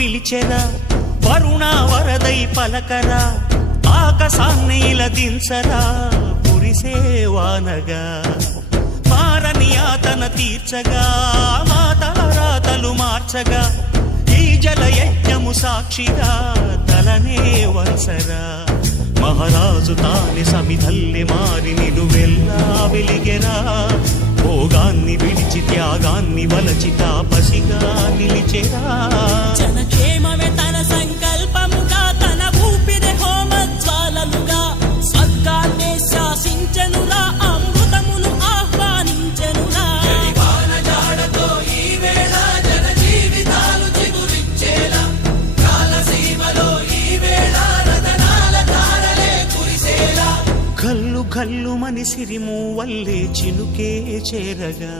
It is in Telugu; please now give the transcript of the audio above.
పిలిచెరా వరుణ వరదై పలకరా ఆకాశాన్ని ఇలా దించరా కురిసేవానగా మారని ఆతన తీర్చగా మాతల రాతలు మార్చగా ఈ జలయజ్ఞము సాక్షిగా తలనే వంచరా మహారాజు తాని సమిధల్లి మారి నిలువెల్లా వెలిగెరా భోగాన్ని విడిచి త్యాగాన్ని వలచి తాపసిగా నిలిచెరా జనక్షేమమే తన సంకల్పముగా తన ఊపిరి హోమజ్వాలలుగా స్వర్గాన్నే శాసించెనురా అమృతమును ఆహ్వానించెనురా కల్లు కల్లు మని సిరిము వల్లే చినుకే చేరగా